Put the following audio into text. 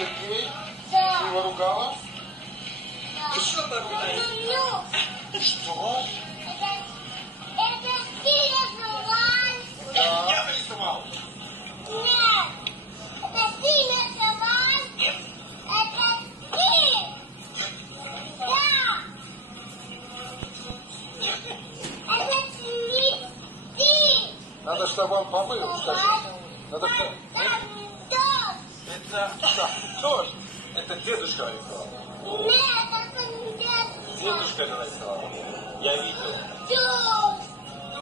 Сергей? Да. Ты его ругала? Да. Еще поругай. Что? Это ты рисовал? Да. Я нарисовал. Нет. Это ты рисовал? Нет. Это ты. Да. Это не ты. Надо, чтобы он помыл, скажи. Надо, чтобы... Там дождь. Это... Да, дождь. Это дедушка рисовал. Нет, это не дождь. Дедушка нарисовал. Я видел. Дождь.